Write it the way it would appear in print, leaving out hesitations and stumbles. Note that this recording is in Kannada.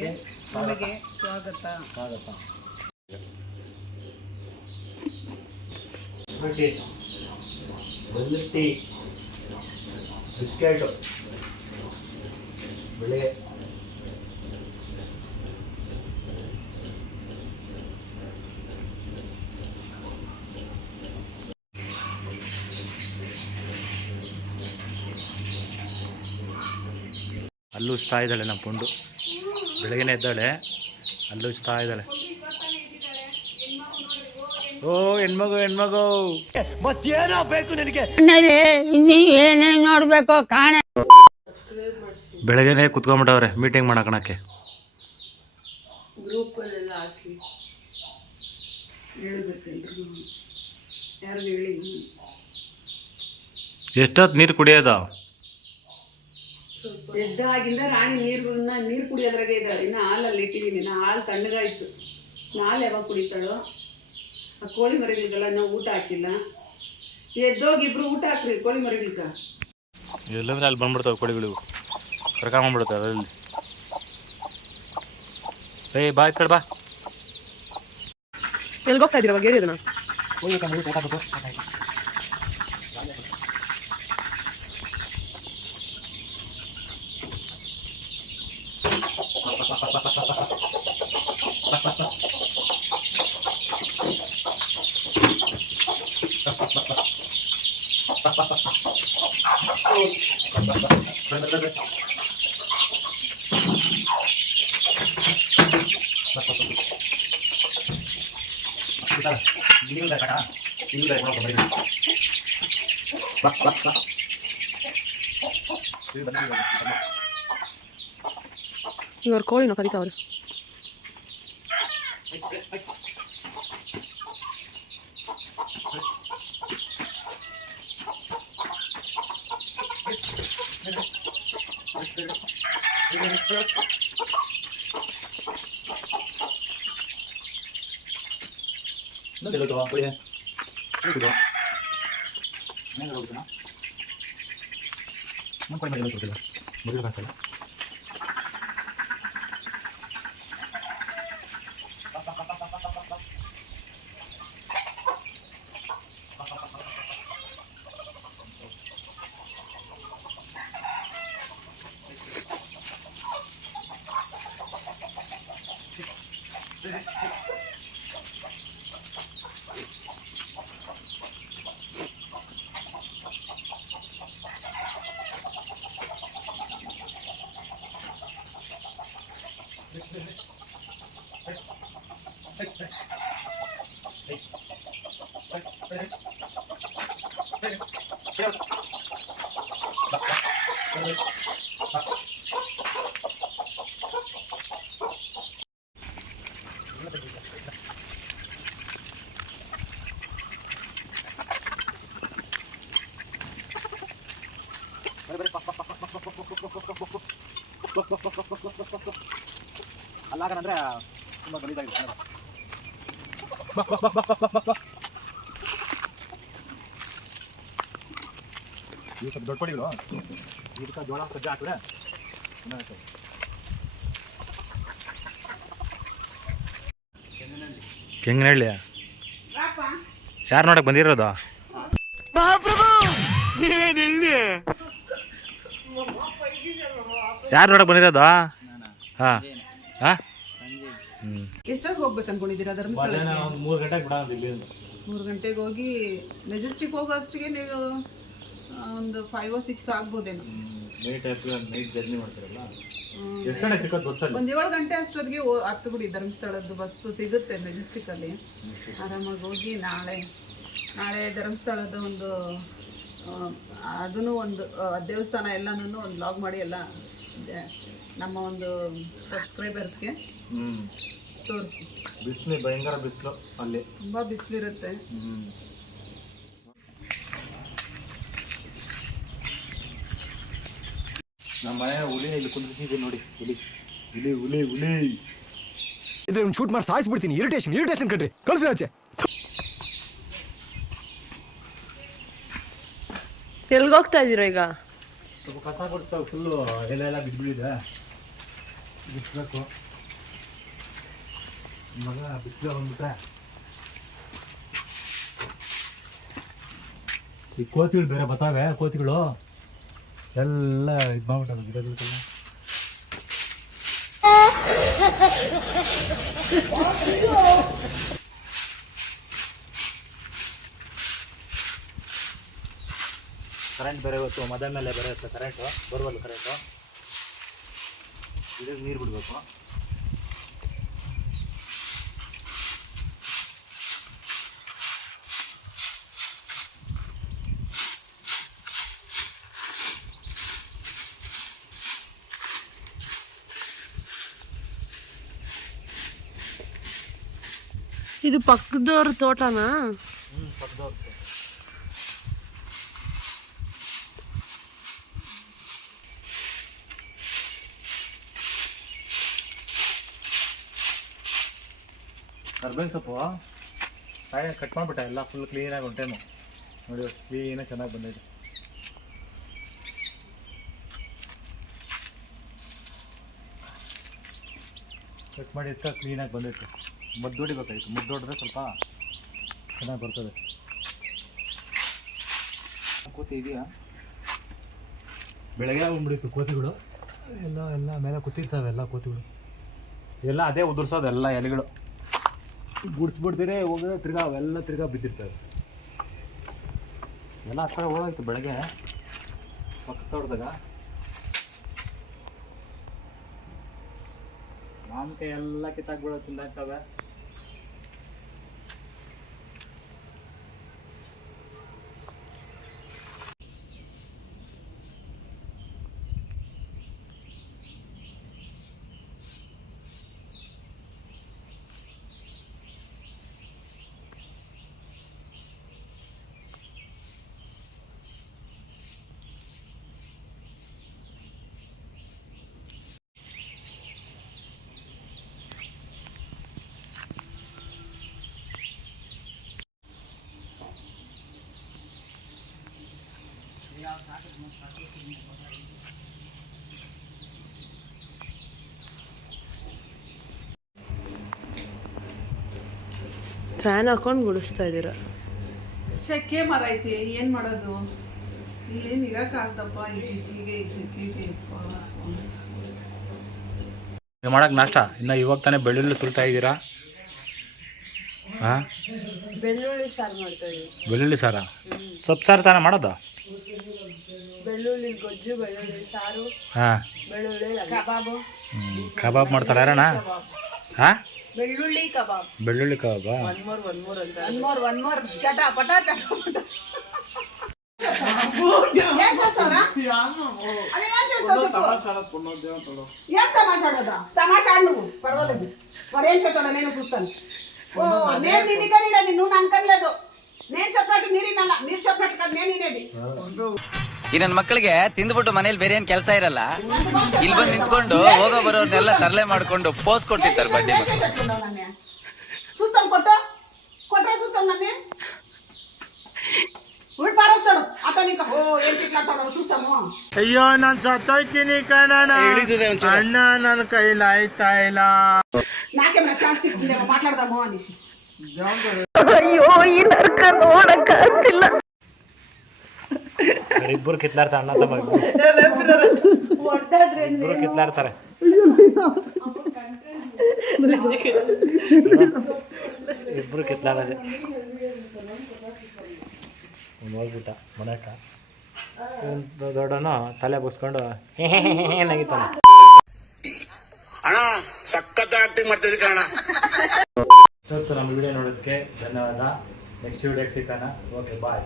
ನಿಮಗೆ ಸ್ವಾಗತ. ಟೀ ಬಿಸ್ಕೆಟು ಬೆಳಿಗ್ಗೆ ಅಲ್ಲೂ ಉಚ್ತಾ ಇದ್ದಾಳೆ ನಮ್ಮ ಪುಂಡು. ಬೆಳಗ್ಗೆನೇ ಇದ್ದಾಳೆ, ಅಲ್ಲೂ ಉಚ್ತಾ ಇದ್ದಾಳೆ. ಓ ಹೆಣ್ಮಗು ಮತ್ತೇನೋ ಬೇಕು ನನಗೆ, ಏನೇನು ನೋಡ್ಬೇಕು ಕಾಣ. ಬೆಳಗ್ಗೆನೇ ಕುತ್ಕೊಂಡ್ಬಿಟ್ಟವ್ರೆ ಮೀಟಿಂಗ್ ಮಾಡಕಣಕ್ಕೆ. ಗ್ರೂಪಲ್ಲೆಲ್ಲ ಹಾಕಿ ಹೇಳ್ಬೇಕಲ್ರಿ, ಯಾರು ಹೇಳಿ. ಎಷ್ಟೊತ್ತು ನೀರು ಕುಡಿಯೋದು? ಎದ್ದಾಗಿಂದ ರಾಣಿ ನೀರು ಕುಡಿಯೋದ್ರಾಗೆ ಇದ್ದಾಳೆ. ಇನ್ನು ಹಾಲಲ್ಲಿ ಇಟ್ಟಿದ್ದೀನಿ, ಇನ್ನು ಹಾಲು ತಣ್ಣಗಾಯ್ತು. ಹಾಲು ಯಾವಾಗ ಕುಡಿತಾಳೋ. ಆ ಕೋಳಿ ಮರಿಗಳಿಗೆಲ್ಲ ನಾವು ಊಟ ಹಾಕಿಲ್ಲ. ಎದ್ದೋಗಿಬ್ರು ಊಟ ಹಾಕ್ರಿ ಕೋಳಿ ಮರಿಗಳಿಗೆ. ಎಲ್ಲಂದ್ರೆ ಅಲ್ಲಿ ಬಂದ್ಬಿಡ್ತಾವೆ ಕೋಳಿಗಳು, ಕರ್ಕೊಂಬಂದ್ಬಿಡ್ತಾವೆ ಅಲ್ಲಿ. ಬಾಯ್ ಕಡೆ ಬಾ. ಎಲ್ಗೋಗ್ತಾ ಇದ್ದೀರ ಅವಾಗ ಹೇಳಿ ಅದನ್ನ. ಇವರು ಕೋಳಿನ ಕರಿತಾವ್ರು. ಅಲ್ಲಾಗಂದ್ರೆ ತುಂಬ ಗಲೀಜಾಗಿದೆ. ಇವು ಸ್ವಲ್ಪ ದೊಡ್ಡ ಪಡಿಗಳು, ಇದಕ್ಕೆ ಜೋಳ ಸಜ್ಜೆ ಹಾಕಿದ್ರೆ ಕೆಂಗನಹಳ್ಳಿ ಯಾರು ನೋಡಕ್ ಬಂದಿರೋದು? ಯಾರು ನೋಡಕ್ ಬಂದಿರೋದು? ಹಾ ಹಾ ಎಷ್ಟಾಗಿ ಹೋಗ್ಬೇಕು ಅನ್ಕೊಂಡಿದ್ದೀರಾ ಧರ್ಮಸ್ಥಳಕ್ಕೆ? 3 ಗಂಟೆಗೆ ಬಿಡ. 3 ಗಂಟೆಗೆ ಹೋಗಿ ಮೆಜೆಸ್ಟಿಕ್ ಹೋಗೋ ಅಷ್ಟಿಗೆ ನೀವು ಒಂದು 5 or 6 ಆಗ್ಬೋದೇನೋ. ನೈಟ್ ಜರ್ನಿ ಮಾಡ್ತಾರಲ್ಲ, ಎಷ್ಟು ಗಂಟೆ ಸಿಗೋದು ಬಸ್ಸಲ್ಲಿ? ಒಂದು 7 ಗಂಟೆ ಅಷ್ಟೊತ್ತಿಗೆ ಹತ್ತು ಬಿಡಿ. ಧರ್ಮಸ್ಥಳದ್ದು ಬಸ್ ಸಿಗುತ್ತೆ ಮೆಜೆಸ್ಟಿಕ್ಕಲ್ಲಿ. ಆರಾಮಾಗಿ ಹೋಗಿ ನಾಳೆ ಧರ್ಮಸ್ಥಳದ ಒಂದು ಅದನ್ನು ಒಂದು ದೇವಸ್ಥಾನ ಎಲ್ಲನೂ ಒಂದು ಲಾಗ್ ಮಾಡಿ ಎಲ್ಲ ನಮ್ಮ ಒಂದು ಸಬ್ಸ್ಕ್ರೈಬರ್ಸ್ಗೆ ತೋರಿಸಿ. ಬಿಸಿಲು ಭಯಂಕರ ಬಿಸಿಲು, ಅಲ್ಲಿ ತುಂಬ ಬಿಸಿಲಿರುತ್ತೆ. ನಮ್ಮ ಮನೆ ಹುಲಿ ಇಲ್ಲಿ ಕುಂದಿಸಿದೆ ನೋಡಿ. ಹುಲಿ ಹುಲಿ ಹುಲಿ ಹುಲಿ ಇದ್ರೆ ಒಂದು ಶೂಟ್ ಮಾಡಿ ಸಾಯಿಸ್ಬಿಡ್ತೀನಿ. ಇರಿಟೇಷನ್ ಕಣ್ರಿ, ಕಳಿಸಿ ಆಚೆ. ಎಲ್ಗೋಗ್ತಾ ಇದ್ದೀರಾ ಈಗ? ಸ್ವಲ್ಪ ಕಸ ಬಿಡ್ತಾವೆ, ಫುಲ್ಲು ಎಲ್ಲ ಬಿದ್ದುಬಿಟ್ಟಿದೆ, ಬಿಡಿಸ್ಬೇಕು. ಮಗ ಬಿಸಿಲು ಬಂದ್ಬಿಟ್ರೆ ಈ ಕೋತಿಗಳು ಬೇರೆ ಬರ್ತಾವೆ. ಕೋತಿಗಳು ಎಲ್ಲ ಇದು ಮಾಡ್ಬಿಟ್ಟವೆ ಗಿಡಗಳಕ್ಕೆಲ್ಲ. ಕರೆಂಟ್ ಬೇರೆ ಇವತ್ತು ಮದ ಮೇಲೆ ಬೇರೆ ಇರುತ್ತೆ ಕರೆಂಟು. ಬರುವಲ್ಲ ಕರೆಂಟು. ಗಿಡಕ್ಕೆ ನೀರು ಬಿಡಬೇಕು. ಇದು ಪಕ್ಕದವ್ರ ತೋಟನಾ? ಪಕ್ಕದವ್ರು ಕರ್ಬೇವಿನ ಸೊಪ್ಪು ಕಾಯಿ ಕಟ್ ಮಾಡಿಬಿಟ್ಟೆ ಎಲ್ಲ ಫುಲ್ ಕ್ಲೀನಾಗಿ ಒಂದು ಟೈಮು ನೋಡಿ. ಕ್ಲೀನಾಗಿ ಚೆನ್ನಾಗಿ ಬಂದೈತೆ. ಕಟ್ ಮಾಡಿ ಇತ್ತ ಕ್ಲೀನಾಗಿ ಬಂದೈತೆ. ಮದ್ದು ಹೊಡಿಬೇಕಾಯ್ತು. ಮದ್ದು ಹೊಡೆದ್ರೆ ಸ್ವಲ್ಪ ಚೆನ್ನಾಗಿ ಬರ್ತದೆ. ಕೋತಿ ಇದೆಯಾ? ಬೆಳಗ್ಗೆ ಬಂದ್ಬಿಡಿತ್ತು ಕೋತಿಗಳು ಎಲ್ಲ ಮೇಲೆ ಕೂತಿರ್ತವೆ. ಎಲ್ಲ ಕೋತಿಗಳು ಎಲ್ಲ ಅದೇ ಉದುರ್ಸೋದು. ಎಲ್ಲ ಎಲೆಗಳು ಗುಡಿಸ್ಬಿಡ್ತೀರಿ ಹೋಗಿದ್ರೆ ತಿರ್ಗಾ ಅವೆಲ್ಲ ತಿರ್ಗಾ ಬಿದ್ದಿರ್ತವೆ. ಎಲ್ಲ ಆ ಥರ ಓಡಾಯ್ತು ಬೆಳಗ್ಗೆ ಪಕ್ಕ ತೋಟದಾಗ. ಮಾವಿನಕಾಯಿ ಎಲ್ಲ ಕಿತ್ತಾಕ್ಬಿಡೋ ತಿಂದಾಗ್ತವೆ. ಫ್ಯಾನ್ ಹಾಕೊಂಡು ಗುಡಿಸ್ತಾ ಇದ್ದೀರಾ? ಶೆಕೆ ಮರ ಐತಿ, ಏನು ಮಾಡೋದು? ಏನು ಇರೋಕ್ಕಾಗ್ದಪ್ಪ ಈ ಬಿಸಿಲಿಗೆ, ಈ ಶೆಕೆಗೆ. ಮಾಡಕ್ಕೆ ನಾಷ್ಟ ಇನ್ನು ಇವಾಗ ತಾನೇ ಬೆಳ್ಳುಳ್ಳಿ ಸುಲ್ತಾ ಇದ್ದೀರಾ? ಹಾಂ, ಬೆಳ್ಳುಳ್ಳಿ ಸಾರು ಮಾಡ್ತಾ ಇದ್ದೀವಿ. ಬೆಳ್ಳುಳ್ಳಿ ಸಾರ ಸೊಪ್ಪು ಸಾರು ತಾನೇ ಮಾಡೋದು? ಬೆಳ್ಳುಳ್ಳಿ ಗೊಜ್ಜು, ಬೆಳ್ಳುಳ್ಳಿ ಸಾರು, ಹಾಂ, ಬೆಳ್ಳುಳ್ಳಿ ಕಬಾಬು. ಕಬಾಬ್ ಮಾಡ್ತಾರೆ ಯಾರಣ್ಣ? ಹಾಂ, ಬೆಳ್ಳುಳ್ಳಿ ಕಬಾಬ್. ಬೆಳ್ಳುಳ್ಳಿ ಕಬಾಬಾ? ಒನ್ ಮೋರ್ ಅಂತ. ಒನ್ మోర్ చటపట చటపట. ఏం చేస్తావురా? అదే ఏం చేస్తావు చెప్పు. ఏం తమాషాడదా? తమాషాడు నువ్వు, పర్వాలేదు. వాడు ఏం చేస్తాడో నేను చూస్తాను. ఓ నేను నిన్ను నువ్వు నమ్మకలేదు. నేను చెప్పినట్టు మీరు వినాల, మీరు చెప్పినట్టు కాదు నేను వినేది. ಈ ನನ್ನ ಮಕ್ಕಳಿಗೆ ತಿಂದ್ಬಿಟ್ಟು ಮನೇಲಿ ಬೇರೆ ಏನ್ ಕೆಲಸ ಇರಲ್ಲ. ಇಲ್ಲಿ ಬಂದು ನಿಂತ್ಕೊಂಡು ಹೋಗೋ ಬರೋರ್ನೆಲ್ಲ ತರಲೆ ಮಾಡ್ಕೊಂಡು ಪೋಸ್ ಕೊಟ್ಟಿರ್ತಾರೆ ಬಡ್ಡಿ ಮಕ್ಕಳು. చూస్తాం కొట్టే చూస్తాం నన్నే. ఉడి పారేస్తాడు అతను. ఇంకా ఓ ఏం తిట్లాడతాడు చూస్తాము. ಅಯ್ಯೋ ನಾನ್ ಸತ್ತೋಯ್ತೀನಿ ಕಣಣ್ಣ. ಅಣ್ಣ ನನ್ನ ಕೈಲಾಯ್ತಾ ಇಲ್ಲ. నాకేమైనా ఛాన్స్ సిక్కిందేమో మాట్లాడదాము అనేసి. ಇಬ್ಬರು ಕಿತ್ಲಾಡ್ತಾರೆ, ಅಣ್ಣ ತಮ್ಮ ಇಬ್ಬರು ಕಿತ್ಲಾಡ್ತಾರೆ. ಇಬ್ಬರು ಕಿತ್ಲಾಡದೆ ಹೋಗ್ಬಿಟ್ಟ ಮನೆಕ. ದೊಡ್ಡನು ತಲೆ ಬಸ್ಕೊಂಡು ಏನಾಗಿತ್ತಾನೆ. ಅಣ್ಣ ಸಖತ್ ಆಕ್ಟಿಂಗ್ ಮಾಡ್ತಿದ್ದೆ ಕಣ. ಇವತ್ತು ನಮ್ಮ ವಿಡಿಯೋ ನೋಡೋದಕ್ಕೆ ಧನ್ಯವಾದ. ನೆಕ್ಸ್ಟ್ ವಿಡಿಯೋಗೆ ಸಿಗೋಣ. ಓಕೆ, ಬಾಯ್.